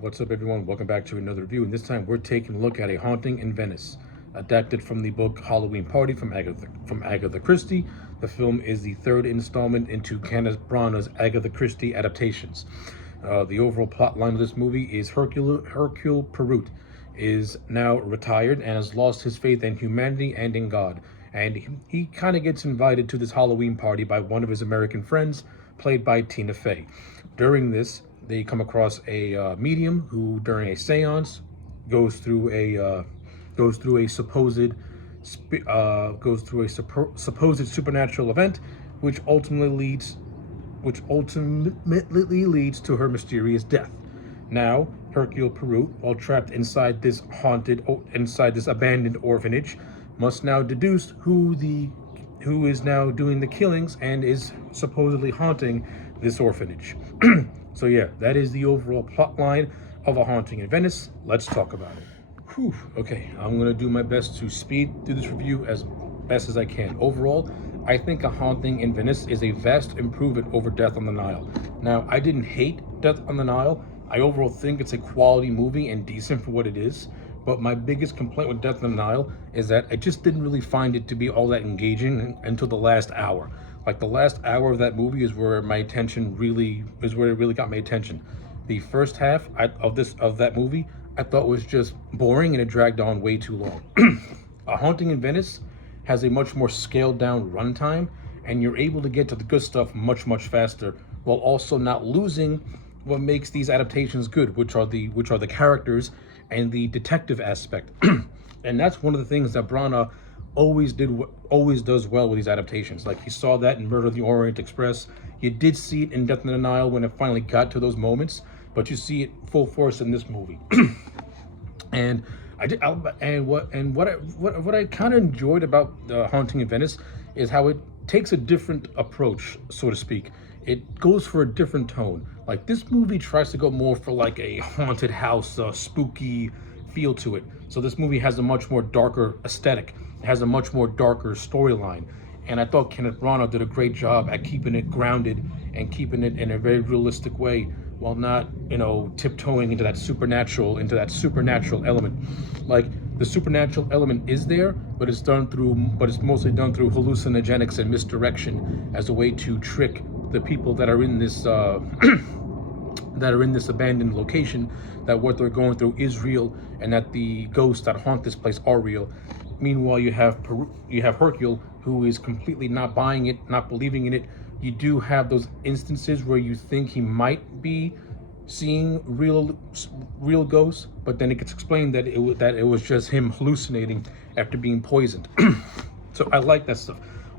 What's up, everyone? Welcome back to another review, and this time we're taking a look at A Haunting in Venice, adapted from the book Hallowe'en Party from Agatha Christie. The film is the third installment into Kenneth Branagh's Agatha Christie adaptations. The overall plot line of this movie is Hercule Poirot is now retired and has lost his faith in humanity and in God, and he kind of gets invited to this Halloween party by one of his American friends, played by Tina Fey. During this, they come across a medium who, during a séance, goes through a supposed supernatural event, which ultimately leads to her mysterious death. Now, Hercule Poirot, while trapped inside this abandoned orphanage, must now deduce who is now doing the killings and is supposedly haunting this orphanage. So yeah, that is the overall plot line of A Haunting in Venice. Let's talk about it. Whew. Okay, I'm gonna do my best to speed through this review as best as I can. Overall, I think A Haunting in Venice is a vast improvement over Death on the Nile. Now, I didn't hate Death on the Nile. I overall think it's a quality movie and decent for what it is. But my biggest complaint with Death on the Nile is that I just didn't really find it to be all that engaging until the last hour. Like, the last hour of that movie is where it really got my attention. The first half of that movie I thought was just boring, and it dragged on way too long. A Haunting in Venice has a much more scaled down runtime, and you're able to get to the good stuff much faster, while also not losing what makes these adaptations good, which are the characters and the detective aspect. And that's one of the things that Branagh always does well with these adaptations. Like, he saw that in Murder on the Orient Express. You did see it in Death on the Nile when it finally got to those moments, but you see it full force in this movie. And what I kind of enjoyed about The Haunting in Venice is how it takes a different approach, so to speak. It goes for a different tone. Like, this movie tries to go more for like a haunted house, spooky feel to it. So this movie has a much more darker aesthetic. It has a much more darker storyline. And I thought Kenneth Branagh did a great job at keeping it grounded and keeping it in a very realistic way, while not, tiptoeing into that supernatural element. Like, the supernatural element is there, but it's mostly done through hallucinogenics and misdirection as a way to trick the people that are in this abandoned location, that what they're going through is real, and that the ghosts that haunt this place are real. Meanwhile, you have Hercule, who is completely not buying it, not believing in it. You do have those instances where you think he might be seeing real ghosts, but then it gets explained that it was just him hallucinating after being poisoned. So I like that stuff.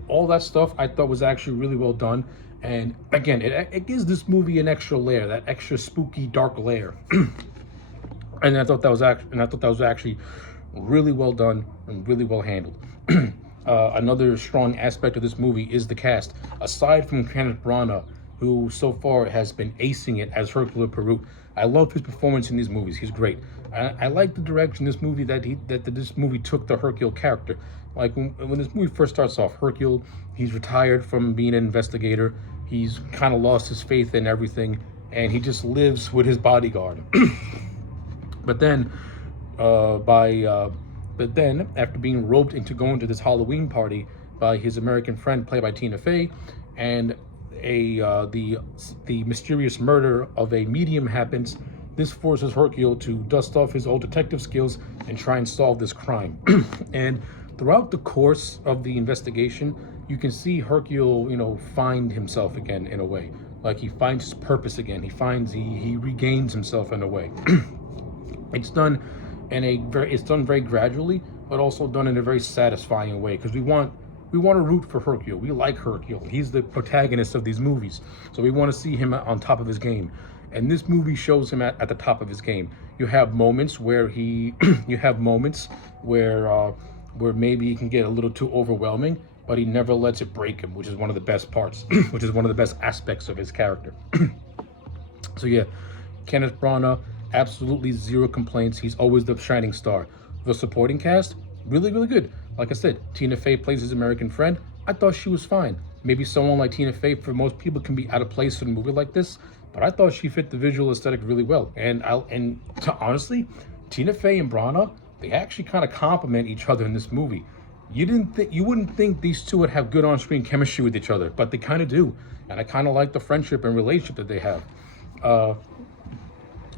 All that stuff I thought was actually really well done. And again, it gives this movie an extra layer, that extra spooky, dark layer. And I thought that was actually really well done and really well handled. Another strong aspect of this movie is the cast. Aside from Kenneth Branagh, who so far has been acing it as Hercule Poirot, I love his performance in these movies. He's great. I like the direction this movie this movie took the Hercule character. Like, when this movie first starts off, Hercule, he's retired from being an investigator. He's kind of lost his faith in everything, and he just lives with his bodyguard. But then, after being roped into going to this Halloween party by his American friend, played by Tina Fey, and the mysterious murder of a medium happens, this forces Hercule to dust off his old detective skills and try and solve this crime. And throughout the course of the investigation, you can see Hercule, find himself again in a way. Like, he finds his purpose again. He regains himself in a way. It's done very gradually, but also done in a very satisfying way, because we want to root for Hercule. We like Hercule. He's the protagonist of these movies, so we want to see him on top of his game. And this movie shows him at the top of his game. You have moments where where maybe he can get a little too overwhelming, but he never lets it break him, which is one of the best parts, which is one of the best aspects of his character. So yeah, Kenneth Branagh, absolutely zero complaints. He's always the shining star. The supporting cast, really good. Like I said, Tina Fey plays his American friend. I thought she was fine. Maybe someone like Tina Fey, for most people, can be out of place in a movie like this, but I thought she fit the visual aesthetic really well. Honestly, Tina Fey and Branagh, they actually kind of complement each other in this movie. You wouldn't think these two would have good on-screen chemistry with each other, but they kind of do, and I kind of like the friendship and relationship that they have.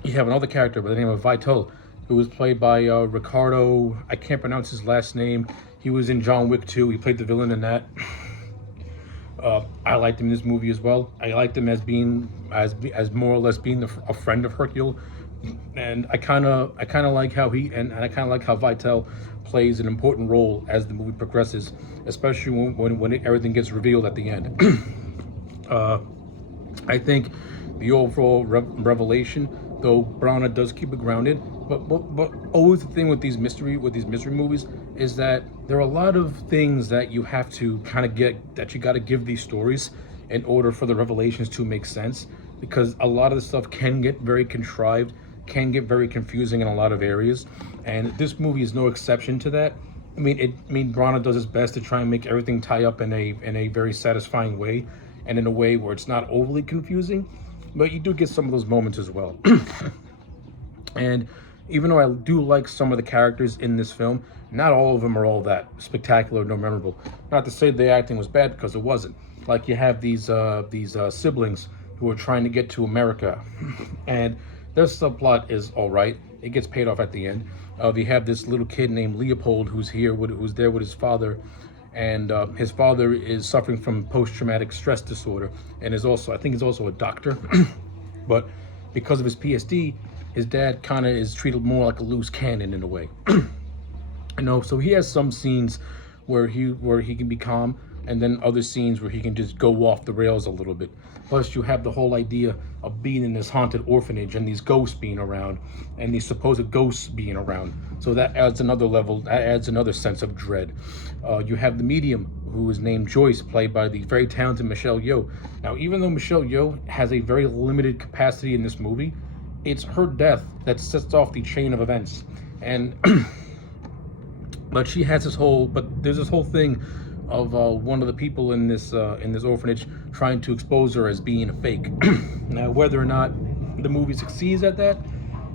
You have another character by the name of Vital, who was played by Ricardo. I can't pronounce his last name. He was in John Wick 2. He played the villain in that. I liked him in this movie as well. I liked him as being as more or less being a friend of Hercule, and I kind of like how I kind of like how Vital plays an important role as the movie progresses, especially when everything gets revealed at the end. I think the overall revelation, though Branagh does keep it grounded, but always the thing with these mystery movies is that there are a lot of things that you have to kind of you got to give these stories in order for the revelations to make sense, because a lot of the stuff can get very contrived, can get very confusing in a lot of areas, and this movie is no exception to that. I mean, Branagh does his best to try and make everything tie up in a very satisfying way, and in a way where it's not overly confusing, but you do get some of those moments as well. And even though I do like some of the characters in this film, not all of them are all that spectacular nor memorable. Not to say the acting was bad, because it wasn't. Like, you have these siblings who are trying to get to America, and their subplot is all right. It gets paid off at the end. You have this little kid named Leopold who's there with his father, and his father is suffering from post-traumatic stress disorder, and I think he's also a doctor. But because of his PSD, his dad kind of is treated more like a loose cannon in a way. So he has some scenes where he can be calm, and then other scenes where he can just go off the rails a little bit. Plus, you have the whole idea of being in this haunted orphanage and these ghosts being around, and these supposed ghosts being around. So that adds another level, that adds another sense of dread. You have the medium, who is named Joyce, played by the very talented Michelle Yeoh. Now, even though Michelle Yeoh has a very limited capacity in this movie, it's her death that sets off the chain of events. And but there's this whole thing of one of the people in this orphanage trying to expose her as being a fake. Now, whether or not the movie succeeds at that,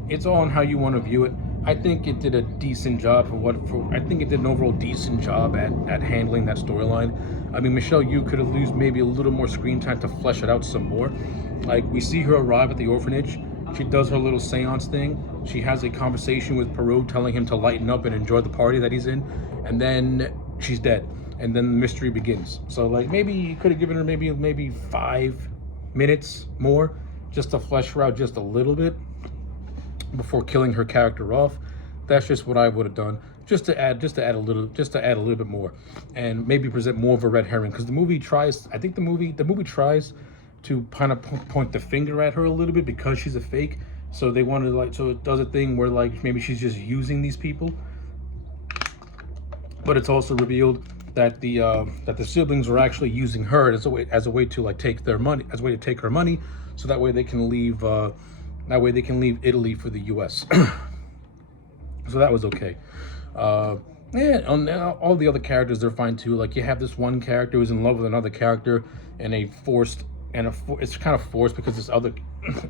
it's all on how you want to view it. I think it did a decent job I think it did an overall decent job at handling that storyline. I mean, Michelle Yeoh could have used maybe a little more screen time to flesh it out some more. Like, we see her arrive at the orphanage. She does her little seance thing. She has a conversation with Perot, telling him to lighten up and enjoy the party that he's in, and then she's dead. And then the mystery begins. So, like, maybe you could have given her maybe 5 minutes more just to flesh her out just a little bit before killing her character off. That's just what I would have done, just to add a little bit more, and maybe present more of a red herring, because the movie tries to kind of point the finger at her a little bit because she's a fake. So they wanted so it does a thing where, like, maybe she's just using these people, but it's also revealed that the siblings were actually using her as a way to take her money, so that way they can leave Italy for the U.S. So that was okay. All the other characters, they're fine too. Like, you have this one character who's in love with another character, and it's kind of forced, because this other,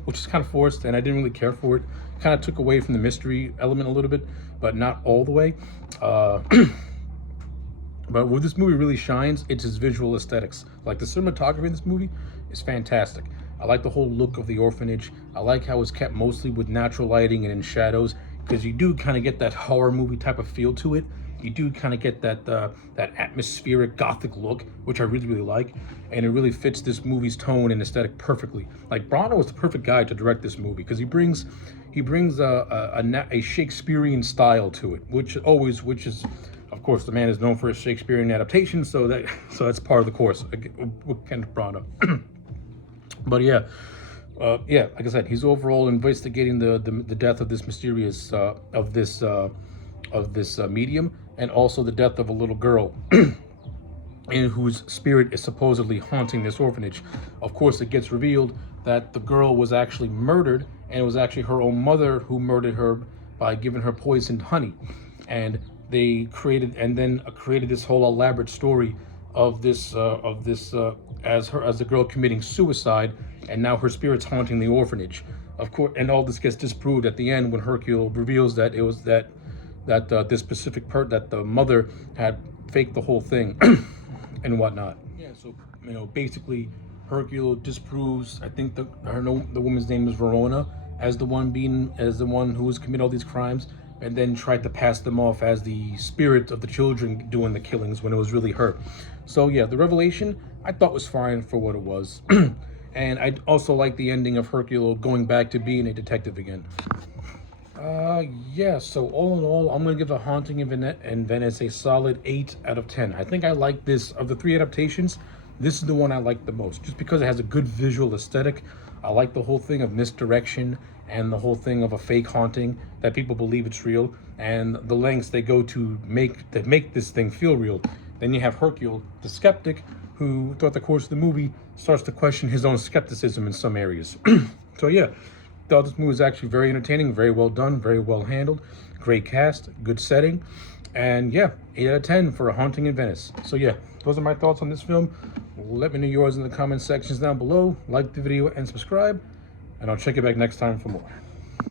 which is kind of forced, and I didn't really care for it. Kind of took away from the mystery element a little bit, but not all the way. But where this movie really shines, it's its visual aesthetics. Like, the cinematography in this movie is fantastic. I like the whole look of the orphanage. I like how it's kept mostly with natural lighting and in shadows, because you do kind of get that horror movie type of feel to it. You do kind of get that atmospheric gothic look, which I really, really like, and it really fits this movie's tone and aesthetic perfectly. Like, Branagh was the perfect guy to direct this movie, because he brings a Shakespearean style to it, which is, of course, the man is known for his Shakespearean adaptation, so that's part of the course with Kenneth Branagh. But yeah, like I said, he's overall investigating the death of this mysterious medium, and also the death of a little girl in whose spirit is supposedly haunting this orphanage. Of course, it gets revealed that the girl was actually murdered, and it was actually her own mother who murdered her by giving her poisoned honey. And they created this whole elaborate story of this as the girl committing suicide, and now her spirit's haunting the orphanage. Of course, and all this gets disproved at the end when Hercule reveals that it was that this specific that the mother had faked the whole thing and whatnot. Yeah, so basically, Hercule disproves. I think the woman's name is Verona as the one who was committing all these crimes, and then tried to pass them off as the spirit of the children doing the killings when it was really her. So yeah, the revelation I thought was fine for what it was. And I also like the ending of Hercule going back to being a detective again. Yeah, so all in all, I'm going to give A Haunting in Venice a solid 8 out of 10. I think I like this. Of the 3 adaptations, this is the one I like the most, just because it has a good visual aesthetic. I like the whole thing of misdirection and the whole thing of a fake haunting that people believe it's real, and the lengths they go to make this thing feel real. Then you have Hercule, the skeptic, who throughout the course of the movie starts to question his own skepticism in some areas. So yeah, thought this movie was actually very entertaining, very well done, very well handled, great cast, good setting, and yeah, 8 out of 10 for A Haunting in Venice. So yeah, those are my thoughts on this film. Let me know yours in the comment sections down below. Like the video and subscribe, and I'll check you back next time for more.